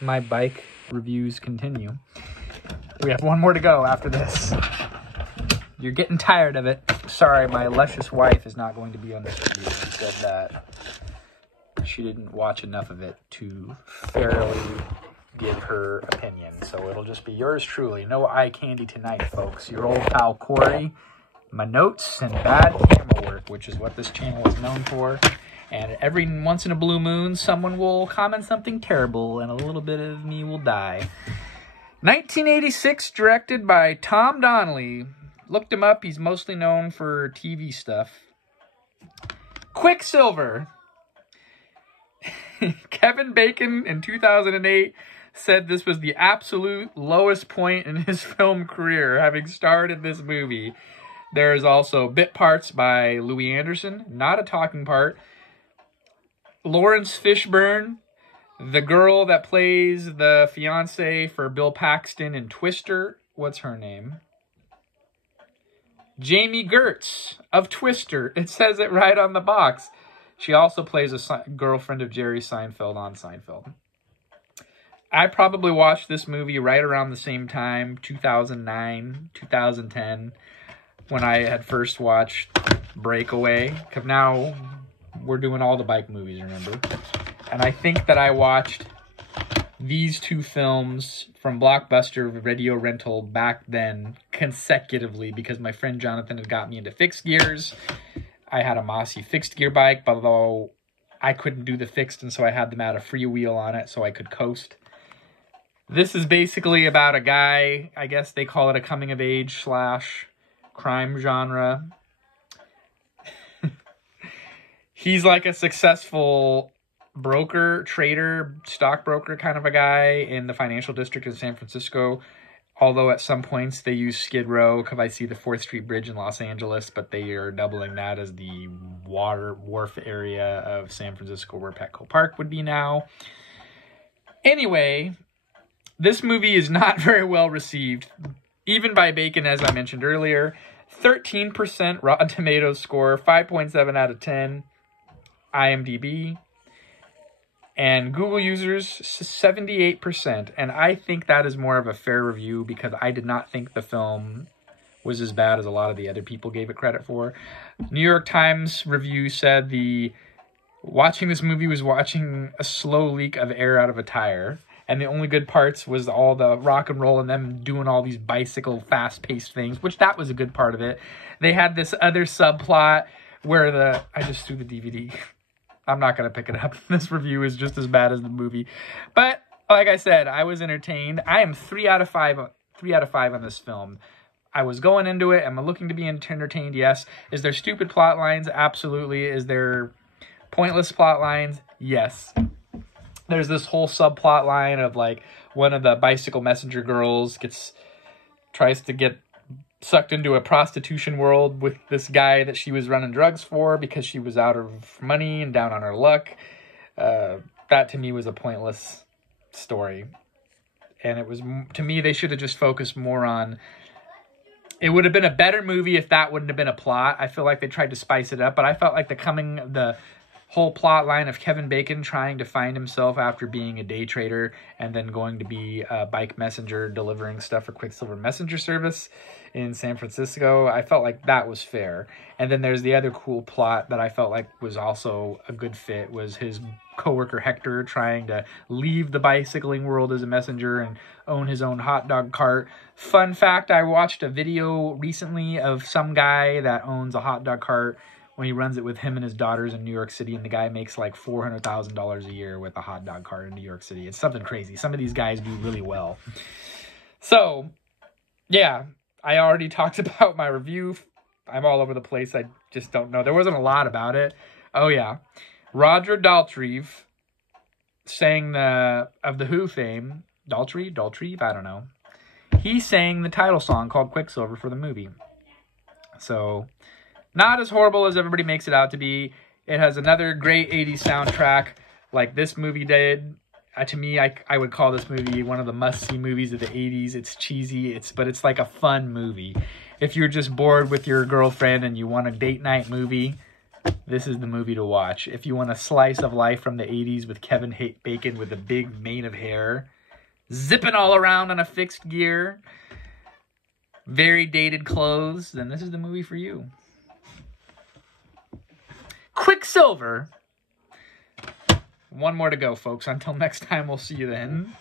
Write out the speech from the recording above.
my bike reviews continue. We have one more to go after this. You're getting tired of it. Sorry, my luscious wife is not going to be on this review. She said that she didn't watch enough of it to fairly give her opinion. So it'll just be yours truly. No eye candy tonight, folks. Your old pal Corey, my notes, and bad camera work, which is what this channel is known for. And every once in a blue moon, someone will comment something terrible and a little bit of me will die. 1986, directed by Tom Donnelly. Looked him up. He's mostly known for TV stuff. Quicksilver. Kevin Bacon in 2008 said this was the absolute lowest point in his film career, having starred in this movie. There's also bit parts by Louis Anderson, not a talking part. Lawrence Fishburne, the girl that plays the fiance for Bill Paxton in Twister. What's her name? Jamie Gertz of Twister. It says it right on the box. She also plays a girlfriend of Jerry Seinfeld on Seinfeld. I probably watched this movie right around the same time, 2009, 2010, when I had first watched Breakaway. Because now we're doing all the bike movies, remember? And I think that I watched these two films from Blockbuster Video Rental back then consecutively because my friend Jonathan had got me into fixed gears. I had a Mossy fixed gear bike, but although I couldn't do the fixed, and so I had them add a freewheel on it so I could coast. This is basically about a guy, I guess they call it a coming-of-age / crime genre. He's like a successful broker, trader, stockbroker kind of a guy in the financial district of San Francisco. Although at some points they use Skid Row because I see the 4th Street Bridge in Los Angeles, but they are doubling that as the water wharf area of San Francisco where Petco Park would be now. Anyway, this movie is not very well received, even by Bacon, as I mentioned earlier. 13% Rotten Tomatoes score, 5.7 out of 10 IMDb. And Google users, 78%. And I think that is more of a fair review because I did not think the film was as bad as a lot of the other people gave it credit for. New York Times review said watching this movie was watching a slow leak of air out of a tire. And the only good parts was all the rock and roll and them doing all these bicycle fast-paced things, which that was a good part of it. They had this other subplot where I just threw the DVD. I'm not going to pick it up. This review is just as bad as the movie. But like I said, I was entertained. I am 3 out of 5 on this film. I was going into it. Am I looking to be entertained? Yes. Is there stupid plot lines? Absolutely. Is there pointless plot lines? Yes. There's this whole subplot line of like one of the bicycle messenger girls tries to get sucked into a prostitution world with this guy that she was running drugs for because she was out of money and down on her luck. That to me was a pointless story. And it was, to me, they should have just focused more on, it would have been a better movie if that wouldn't have been a plot. I feel like they tried to spice it up, but I felt like the whole plot line of Kevin Bacon trying to find himself after being a day trader and then going to be a bike messenger delivering stuff for Quicksilver messenger service in San Francisco. I felt like that was fair. And then there's the other cool plot that I felt like was also a good fit was his coworker Hector trying to leave the bicycling world as a messenger and own his own hot dog cart. Fun fact, I watched a video recently of some guy that owns a hot dog cart when he runs it with him and his daughters in New York City, and the guy makes like $400,000 a year with a hot dog cart in New York City. It's something crazy. Some of these guys do really well. So, yeah, I already talked about my review. I'm all over the place. I just don't know. There wasn't a lot about it. Oh, yeah. Roger Daltrey sang of the Who fame. Daltrey? I don't know. He sang the title song called Quicksilver for the movie. So, not as horrible as everybody makes it out to be. It has another great 80s soundtrack like this movie did. To me, I would call this movie one of the must-see movies of the 80s. It's cheesy, but it's like a fun movie. If you're just bored with your girlfriend and you want a date night movie, this is the movie to watch. If you want a slice of life from the 80s with Kevin Bacon with a big mane of hair, zipping all around on a fixed gear, very dated clothes, then this is the movie for you. Quicksilver. One more to go, folks. Until next time, we'll see you then.